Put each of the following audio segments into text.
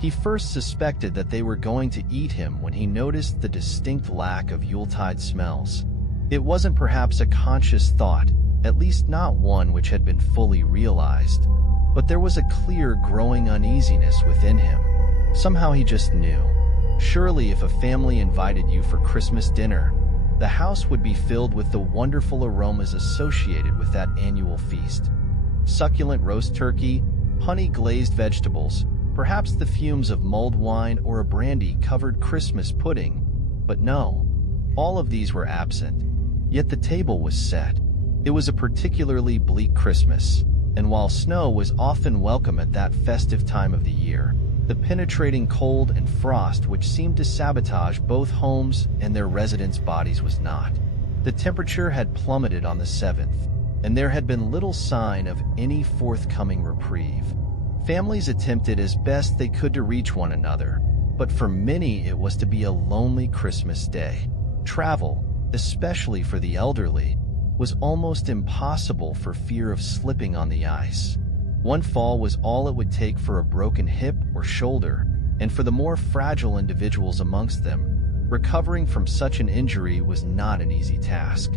He first suspected that they were going to eat him when he noticed the distinct lack of Yuletide smells. It wasn't perhaps a conscious thought, at least not one which had been fully realized, but there was a clear growing uneasiness within him. Somehow he just knew. Surely if a family invited you for Christmas dinner, the house would be filled with the wonderful aromas associated with that annual feast. Succulent roast turkey, honey-glazed vegetables, perhaps the fumes of mulled wine or a brandy-covered Christmas pudding. But no, all of these were absent. Yet the table was set. It was a particularly bleak Christmas, and while snow was often welcome at that festive time of the year, the penetrating cold and frost which seemed to sabotage both homes and their residents' bodies was not. The temperature had plummeted on the 7th, and there had been little sign of any forthcoming reprieve. Families attempted as best they could to reach one another, but for many it was to be a lonely Christmas day. Travel, especially for the elderly, was almost impossible for fear of slipping on the ice. One fall was all it would take for a broken hip or shoulder, and for the more fragile individuals amongst them, recovering from such an injury was not an easy task.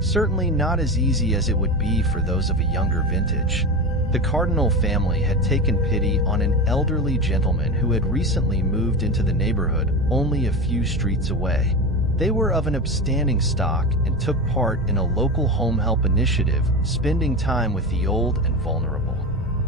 Certainly not as easy as it would be for those of a younger vintage. The Cardinal family had taken pity on an elderly gentleman who had recently moved into the neighborhood only a few streets away. They were of an upstanding stock and took part in a local home help initiative, spending time with the old and vulnerable.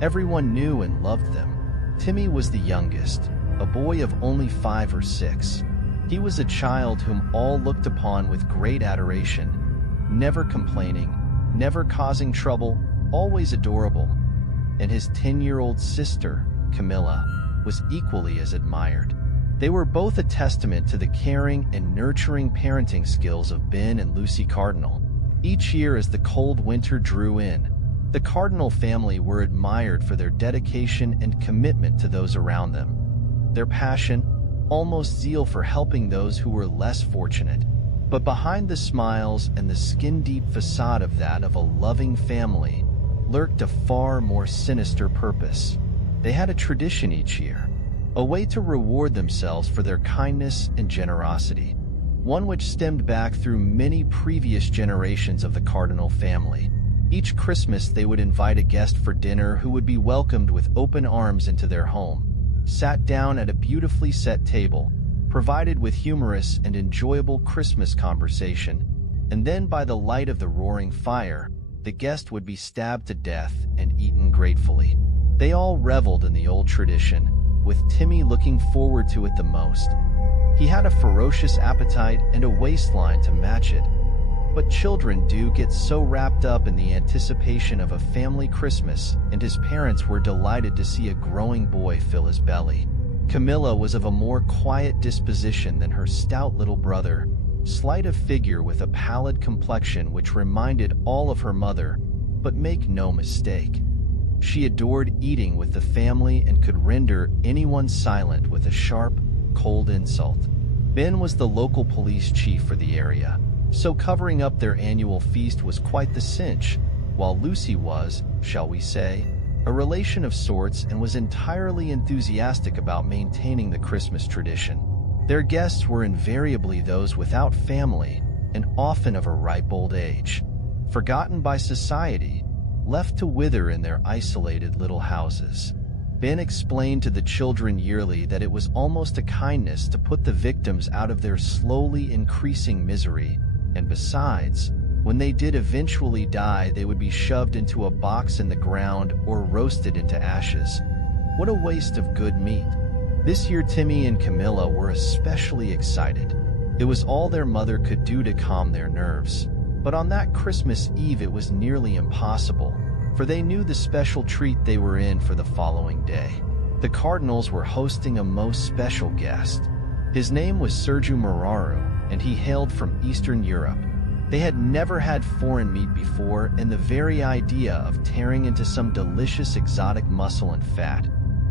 Everyone knew and loved them. Timmy was the youngest, a boy of only 5 or 6. He was a child whom all looked upon with great adoration, never complaining, never causing trouble, always adorable. And his 10-year-old sister, Camilla, was equally as admired. They were both a testament to the caring and nurturing parenting skills of Ben and Lucy Cardinal. Each year as the cold winter drew in, the Cardinal family were admired for their dedication and commitment to those around them. Their passion, almost zeal for helping those who were less fortunate. But behind the smiles and the skin-deep facade of that of a loving family lurked a far more sinister purpose. They had a tradition each year, a way to reward themselves for their kindness and generosity, one which stemmed back through many previous generations of the Cardinal family. Each Christmas they would invite a guest for dinner who would be welcomed with open arms into their home, sat down at a beautifully set table, provided with humorous and enjoyable Christmas conversation, and then by the light of the roaring fire, the guest would be stabbed to death and eaten gratefully. They all reveled in the old tradition, with Timmy looking forward to it the most. He had a ferocious appetite and a waistline to match it. But children do get so wrapped up in the anticipation of a family Christmas, and his parents were delighted to see a growing boy fill his belly. Camilla was of a more quiet disposition than her stout little brother, slight of figure with a pallid complexion which reminded all of her mother, but make no mistake, she adored eating with the family and could render anyone silent with a sharp, cold insult. Ben was the local police chief for the area, so covering up their annual feast was quite the cinch, while Lucy was, shall we say, a relation of sorts and was entirely enthusiastic about maintaining the Christmas tradition. Their guests were invariably those without family and often of a ripe old age, forgotten by society, left to wither in their isolated little houses. Ben explained to the children yearly that it was almost a kindness to put the victims out of their slowly increasing misery, and besides, when they did eventually die, they would be shoved into a box in the ground or roasted into ashes. What a waste of good meat. This year Timmy and Camilla were especially excited. It was all their mother could do to calm their nerves. But on that Christmas Eve it was nearly impossible, for they knew the special treat they were in for the following day. The Cardinals were hosting a most special guest. His name was Sergiu Moraru, and he hailed from Eastern Europe. They had never had foreign meat before, and the very idea of tearing into some delicious exotic muscle and fat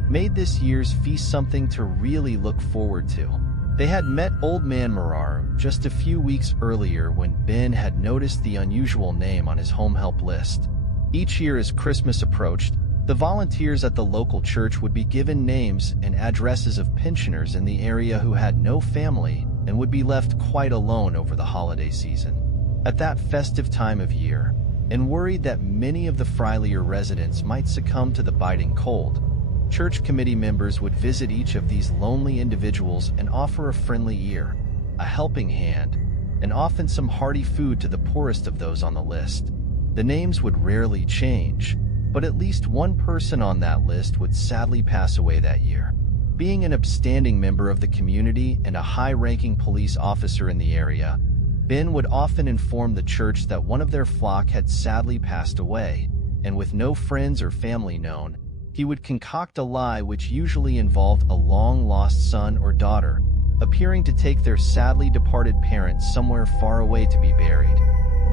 made this year's feast something to really look forward to. They had met Old Man Moraru just a few weeks earlier when Ben had noticed the unusual name on his home help list. Each year as Christmas approached, The volunteers at the local church would be given names and addresses of pensioners in the area who had no family and would be left quite alone over the holiday season. At that festive time of year, and worried that many of the Freilier residents might succumb to the biting cold, church committee members would visit each of these lonely individuals and offer a friendly ear, a helping hand, and often some hearty food to the poorest of those on the list. The names would rarely change, but at least one person on that list would sadly pass away that year. Being an upstanding member of the community and a high-ranking police officer in the area, Ben would often inform the church that one of their flock had sadly passed away, and with no friends or family known, he would concoct a lie which usually involved a long-lost son or daughter, appearing to take their sadly departed parents somewhere far away to be buried.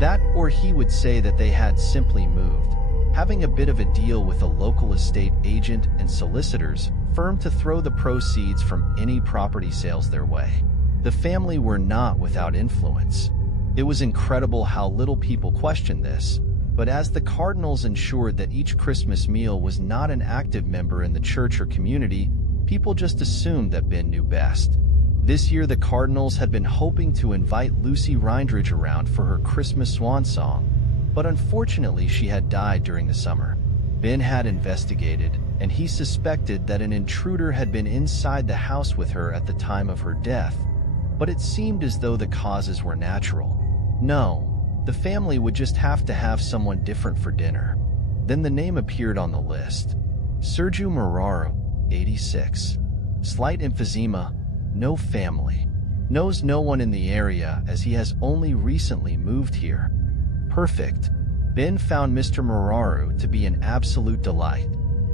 That, or he would say that they had simply moved, having a bit of a deal with a local estate agent and solicitors firm to throw the proceeds from any property sales their way. The family were not without influence. It was incredible how little people questioned this, but as the Cardinals ensured that each Christmas meal was not an active member in the church or community, people just assumed that Ben knew best. This year the Cardinals had been hoping to invite Lucy Reindridge around for her Christmas swan song, but unfortunately she had died during the summer. Ben had investigated, and he suspected that an intruder had been inside the house with her at the time of her death, but it seemed as though the causes were natural. No, the family would just have to have someone different for dinner. Then the name appeared on the list. Sergio Marraro, 86. Slight emphysema, no family. Knows no one in the area as he has only recently moved here. Perfect. Ben found Mr. Marraro to be an absolute delight.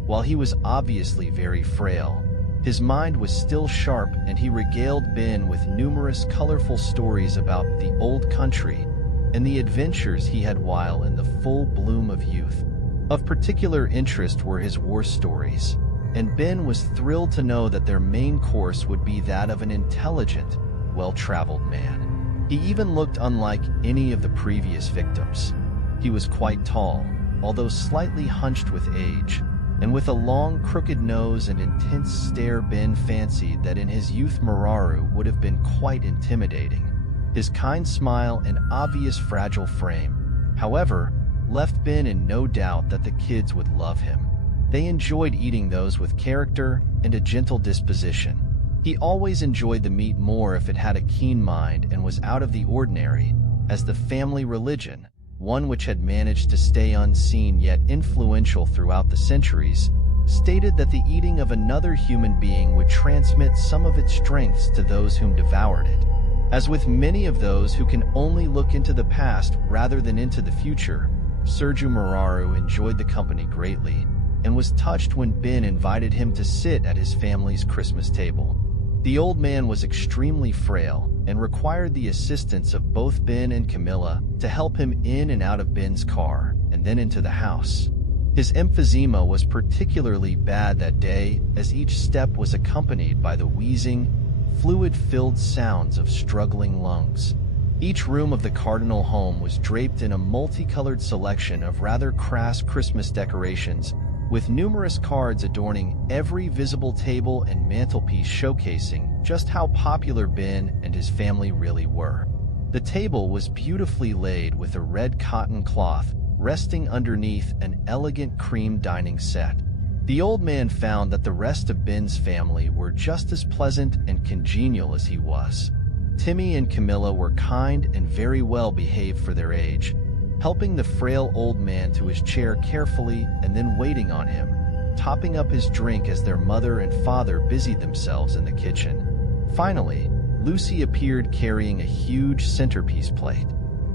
While he was obviously very frail, his mind was still sharp, and he regaled Ben with numerous colorful stories about the old country and the adventures he had while in the full bloom of youth. Of particular interest were his war stories, and Ben was thrilled to know that their main course would be that of an intelligent, well-traveled man. He even looked unlike any of the previous victims. He was quite tall, although slightly hunched with age, and with a long, crooked nose and intense stare. Ben fancied that in his youth Marraro would have been quite intimidating. His kind smile and obvious fragile frame, however, left Ben in no doubt that the kids would love him. They enjoyed eating those with character and a gentle disposition. He always enjoyed the meat more if it had a keen mind and was out of the ordinary, as the family religion, one which had managed to stay unseen yet influential throughout the centuries, stated that the eating of another human being would transmit some of its strengths to those whom devoured it. As with many of those who can only look into the past rather than into the future, Sergio Marraro enjoyed the company greatly and was touched when Ben invited him to sit at his family's Christmas table. The old man was extremely frail and required the assistance of both Ben and Camilla to help him in and out of Ben's car and then into the house. His emphysema was particularly bad that day, as each step was accompanied by the wheezing, fluid-filled sounds of struggling lungs. Each room of the Cardinal home was draped in a multicolored selection of rather crass Christmas decorations, with numerous cards adorning every visible table and mantelpiece, showcasing just how popular Ben and his family really were. The table was beautifully laid with a red cotton cloth resting underneath an elegant cream dining set. The old man found that the rest of Ben's family were just as pleasant and congenial as he was. Timmy and Camilla were kind and very well behaved for their age, helping the frail old man to his chair carefully and then waiting on him, topping up his drink as their mother and father busied themselves in the kitchen. Finally, Lucy appeared carrying a huge centerpiece plate.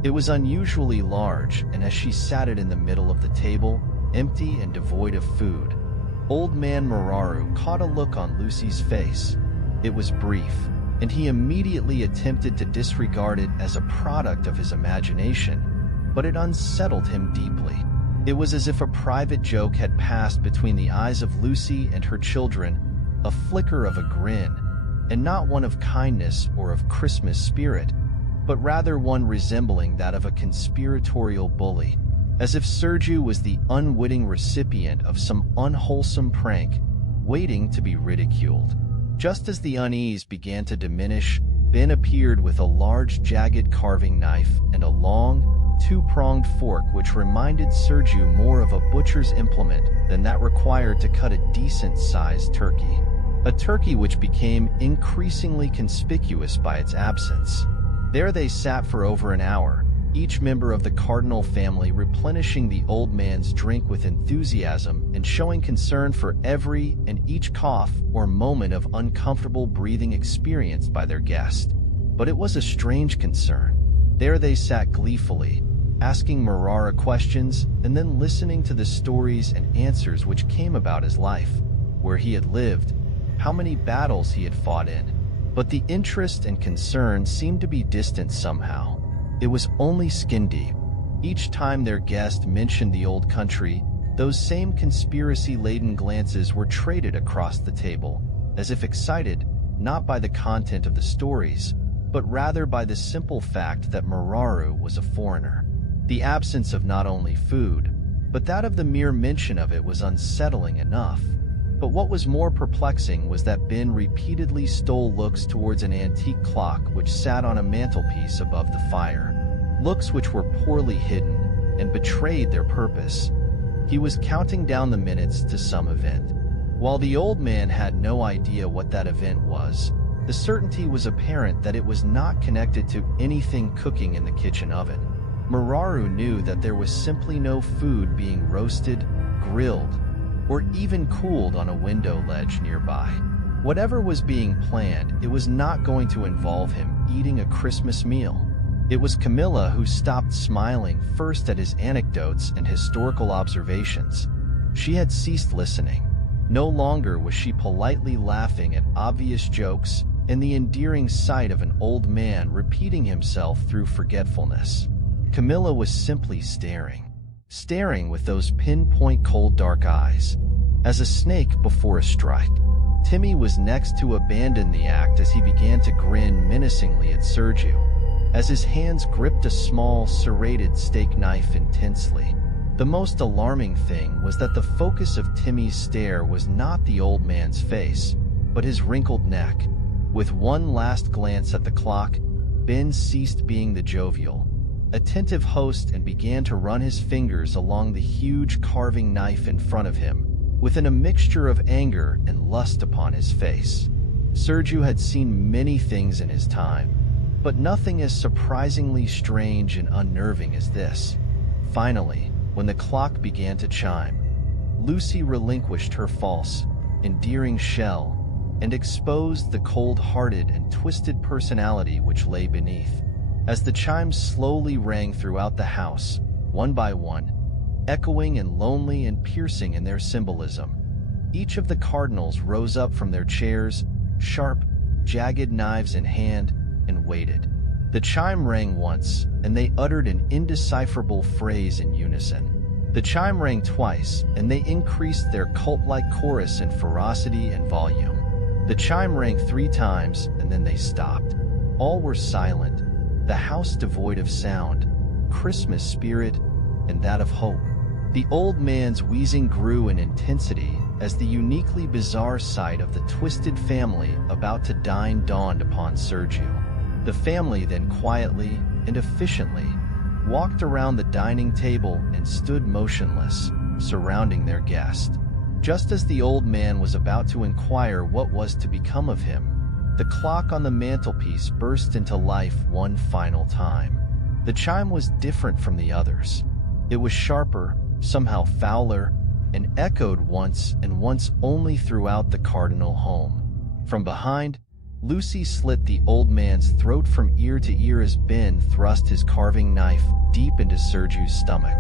It was unusually large, and as she sat it in the middle of the table, empty and devoid of food, old man Marraro caught a look on Lucy's face. It was brief, and he immediately attempted to disregard it as a product of his imagination, but it unsettled him deeply. It was as if a private joke had passed between the eyes of Lucy and her children, a flicker of a grin, and not one of kindness or of Christmas spirit, but rather one resembling that of a conspiratorial bully. as if Sergiu was the unwitting recipient of some unwholesome prank, waiting to be ridiculed. Just as the unease began to diminish, Ben appeared with a large jagged carving knife and a long, two-pronged fork which reminded Sergiu more of a butcher's implement than that required to cut a decent-sized turkey. A turkey which became increasingly conspicuous by its absence. There they sat for over an hour, each member of the cardinal family replenishing the old man's drink with enthusiasm and showing concern for every and each cough or moment of uncomfortable breathing experienced by their guest. But it was a strange concern. There they sat gleefully, asking Marara questions and then listening to the stories and answers which came about his life, where he had lived, how many battles he had fought in. But the interest and concern seemed to be distant somehow. It was only skin deep. Each time their guest mentioned the old country, those same conspiracy-laden glances were traded across the table, as if excited, not by the content of the stories, but rather by the simple fact that Mararu was a foreigner. The absence of not only food, but that of the mere mention of it was unsettling enough. But what was more perplexing was that Ben repeatedly stole looks towards an antique clock which sat on a mantelpiece above the fire. Looks which were poorly hidden and betrayed their purpose. He was counting down the minutes to some event. While the old man had no idea what that event was, the certainty was apparent that it was not connected to anything cooking in the kitchen oven. Mararu knew that there was simply no food being roasted, grilled, or even cooled on a window ledge nearby. Whatever was being planned, it was not going to involve him eating a Christmas meal. It was Camilla who stopped smiling first at his anecdotes and historical observations. She had ceased listening. No longer was she politely laughing at obvious jokes and the endearing sight of an old man repeating himself through forgetfulness. Camilla was simply staring with those pinpoint cold dark eyes. As a snake before a strike, Timmy was next to abandon the act as he began to grin menacingly at Sergiu, as his hands gripped a small, serrated steak knife intensely. The most alarming thing was that the focus of Timmy's stare was not the old man's face, but his wrinkled neck. With one last glance at the clock, Ben ceased being the jovial, attentive host and began to run his fingers along the huge carving knife in front of him, with a mixture of anger and lust upon his face. Sergiu had seen many things in his time, but nothing as surprisingly strange and unnerving as this. Finally, when the clock began to chime, Lucy relinquished her false, endearing shell and exposed the cold-hearted and twisted personality which lay beneath. As the chimes slowly rang throughout the house, one by one, echoing and lonely and piercing in their symbolism, each of the cardinals rose up from their chairs, sharp, jagged knives in hand, and waited. The chime rang once, and they uttered an indecipherable phrase in unison. The chime rang twice, and they increased their cult-like chorus in ferocity and volume. The chime rang 3 times, and then they stopped. All were silent, the house devoid of sound, Christmas spirit, and that of hope. The old man's wheezing grew in intensity as the uniquely bizarre sight of the twisted family about to dine dawned upon Sergiu. The family then quietly and efficiently walked around the dining table and stood motionless, surrounding their guest. Just as the old man was about to inquire what was to become of him, the clock on the mantelpiece burst into life one final time. The chime was different from the others. It was sharper, somehow fouler, and echoed once and once only throughout the cardinal home. From behind, Lucy slit the old man's throat from ear to ear as Ben thrust his carving knife deep into Sergiu's stomach.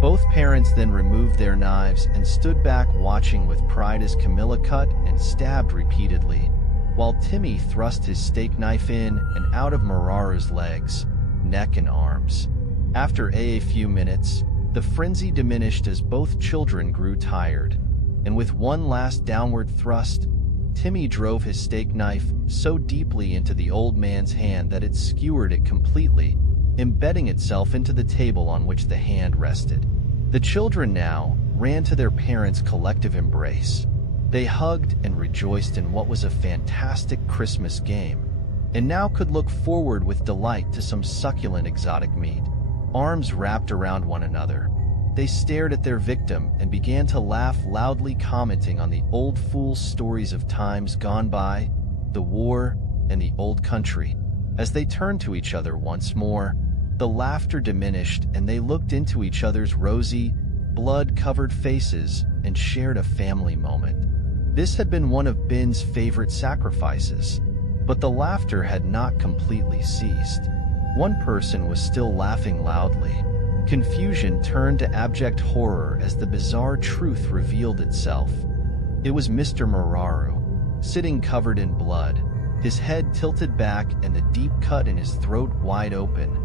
Both parents then removed their knives and stood back watching with pride as Camilla cut and stabbed repeatedly, while Timmy thrust his steak knife in and out of Mararu's legs, neck and arms. After a few minutes, the frenzy diminished as both children grew tired, and with one last downward thrust, Timmy drove his steak knife so deeply into the old man's hand that it skewered it completely, embedding itself into the table on which the hand rested. The children now ran to their parents' collective embrace. They hugged and rejoiced in what was a fantastic Christmas game, and now could look forward with delight to some succulent exotic meat. Arms wrapped around one another, they stared at their victim and began to laugh loudly, commenting on the old fool stories of times gone by, the war, and the old country. As they turned to each other once more, the laughter diminished and they looked into each other's rosy, blood-covered faces and shared a family moment. This had been one of Ben's favorite sacrifices, but the laughter had not completely ceased. One person was still laughing loudly. Confusion turned to abject horror as the bizarre truth revealed itself. It was Mr. Muraru, sitting covered in blood, his head tilted back and the deep cut in his throat wide open.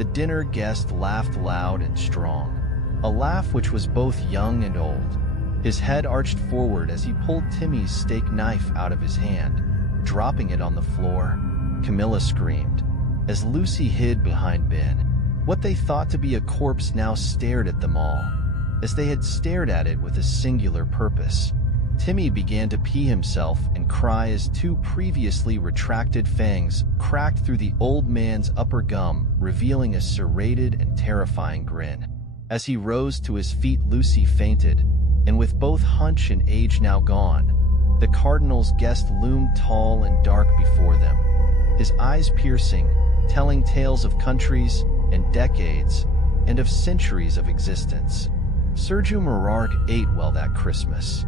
The dinner guest laughed loud and strong, a laugh which was both young and old. His head arched forward as he pulled Timmy's steak knife out of his hand, dropping it on the floor. Camilla screamed, as Lucy hid behind Ben. What they thought to be a corpse now stared at them all, as they had stared at it with a singular purpose. Timmy began to pee himself and cry as two previously retracted fangs cracked through the old man's upper gum, revealing a serrated and terrifying grin. As he rose to his feet, Lucy fainted, and with both hunch and age now gone, the Cardinal's guest loomed tall and dark before them, his eyes piercing, telling tales of countries and decades and of centuries of existence. Sergio Mirark ate well that Christmas.